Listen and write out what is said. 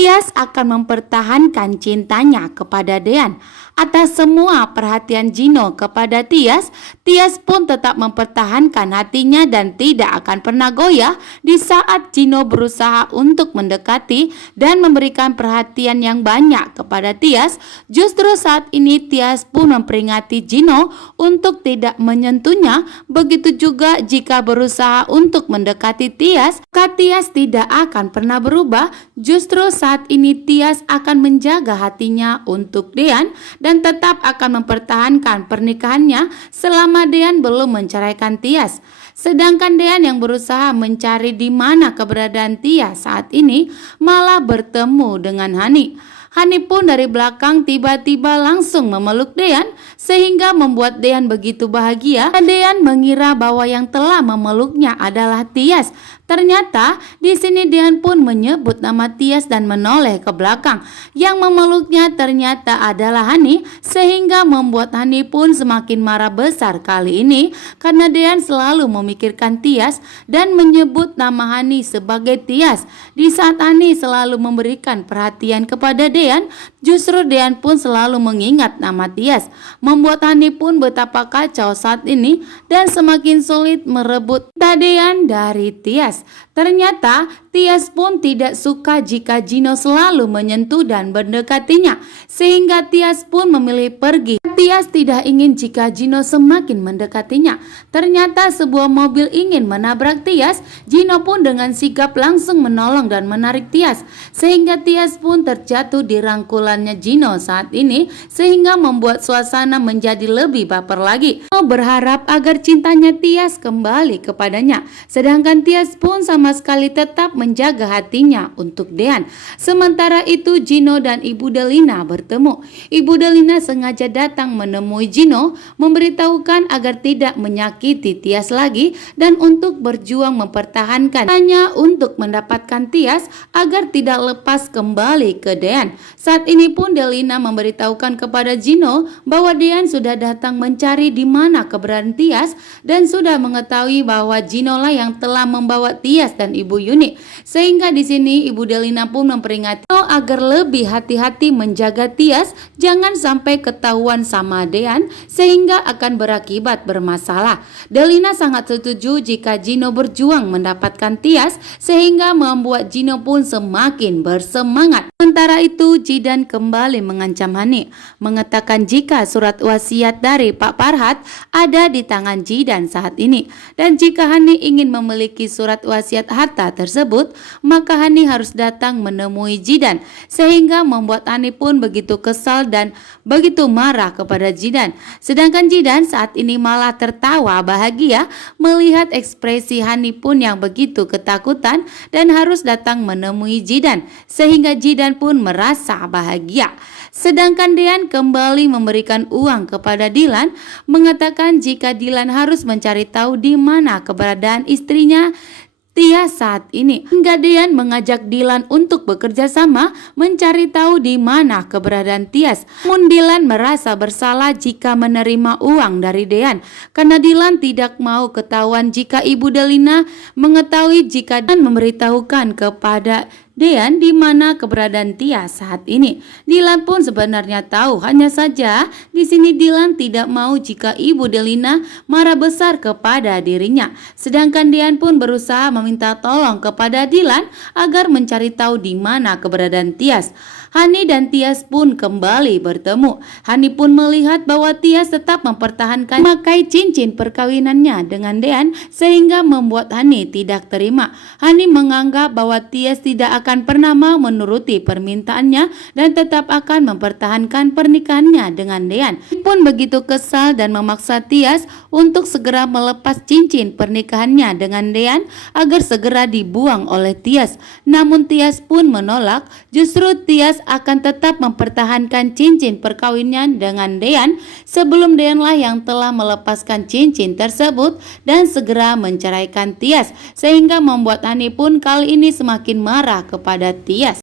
Tias akan mempertahankan cintanya kepada Dean. Atas semua perhatian Gino kepada Tias, Tias pun tetap mempertahankan hatinya dan tidak akan pernah goyah di saat Gino berusaha untuk mendekati dan memberikan perhatian yang banyak kepada Tias. Justru saat ini Tias pun memperingati Gino untuk tidak menyentuhnya. Begitu juga jika berusaha untuk mendekati Tias, maka Tias tidak akan pernah berubah. Justru saat ini Tias akan menjaga hatinya untuk Dean dan tetap akan mempertahankan pernikahannya selama Dean belum menceraikan Tias. Sedangkan Dean yang berusaha mencari di mana keberadaan Tias saat ini malah bertemu dengan Hani. Hani pun dari belakang tiba-tiba langsung memeluk Dean sehingga membuat Dean begitu bahagia. Dean mengira bahwa yang telah memeluknya adalah Tias. Ternyata di sini Dean pun menyebut nama Tias dan menoleh ke belakang. Yang memeluknya ternyata adalah Hani sehingga membuat Hani pun semakin marah besar kali ini karena Dean selalu memikirkan Tias dan menyebut nama Hani sebagai Tias. Di saat Hani selalu memberikan perhatian kepada Dean, justru Dean pun selalu mengingat nama Tias, membuat Hani pun betapa kacau saat ini dan semakin sulit merebut Dean dari Tias. Ternyata Tias pun tidak suka jika Gino selalu menyentuh dan mendekatinya, sehingga Tias pun memilih pergi. Tias tidak ingin jika Gino semakin mendekatinya. Ternyata sebuah mobil ingin menabrak Tias. Gino pun dengan sigap langsung menolong dan menarik Tias, sehingga Tias pun terjatuh di rangkulannya Gino saat ini, sehingga membuat suasana menjadi lebih baper lagi. Gino berharap agar cintanya Tias kembali kepadanya, sedangkan Tias pun sama sekali tetap menjaga hatinya untuk Dean. Sementara itu Gino dan Ibu Delina bertemu. Ibu Delina sengaja datang menemui Gino, memberitahukan agar tidak menyakiti Tias lagi dan untuk berjuang mempertahankan hanya untuk mendapatkan Tias agar tidak lepas kembali ke Dean. Saat ini pun Delina memberitahukan kepada Gino bahwa Dean sudah datang mencari di mana keberadaan Tias dan sudah mengetahui bahwa Gino lah yang telah membawa Tias dan Ibu Yuni. Sehingga di sini Ibu Delina pun memperingati agar lebih hati-hati menjaga Tias, jangan sampai ketahuan sama Dean sehingga akan berakibat bermasalah. Delina sangat setuju jika Gino berjuang mendapatkan Tias sehingga membuat Gino pun semakin bersemangat. Sementara itu Jidan kembali mengancam Hani, mengatakan jika surat wasiat dari Pak Farhat ada di tangan Jidan saat ini, dan jika Hani ingin memiliki surat wasiat harta tersebut, maka Hani harus datang menemui Jidan, sehingga membuat Hani pun begitu kesal dan begitu marah kepada Jidan. Sedangkan Jidan saat ini malah tertawa bahagia melihat ekspresi Hani pun yang begitu ketakutan dan harus datang menemui Jidan, sehingga Jidan pun merasa bahagia. Sedangkan Dean kembali memberikan uang kepada Dilan, mengatakan jika Dilan harus mencari tahu di mana keberadaan istrinya Tias saat ini. Hingga Dean mengajak Dilan untuk bekerja sama mencari tahu di mana keberadaan Tias. Namun Dilan merasa bersalah jika menerima uang dari Dean karena Dilan tidak mau ketahuan jika Ibu Delina mengetahui jika Dean memberitahukan kepada Dean di mana keberadaan Tias saat ini. Dilan pun sebenarnya tahu, hanya saja di sini Dilan tidak mau jika Ibu Delina marah besar kepada dirinya. Sedangkan Dean pun berusaha meminta tolong kepada Dilan agar mencari tahu di mana keberadaan Tias. Hani dan Tias pun kembali bertemu. Hani pun melihat bahwa Tias tetap mempertahankan memakai cincin perkawinannya dengan Dean sehingga membuat Hani tidak terima. Hani menganggap bahwa Tias tidak akan pernah mau menuruti permintaannya dan tetap akan mempertahankan pernikahannya dengan Dean. Pun begitu kesal dan memaksa Tias untuk segera melepas cincin pernikahannya dengan Dean agar segera dibuang oleh Tias. Namun Tias pun menolak. Justru Tias akan tetap mempertahankan cincin perkawinan dengan Dean sebelum Dean lah yang telah melepaskan cincin tersebut dan segera menceraikan Tias, sehingga membuat Hani pun kali ini semakin marah kepada Tias.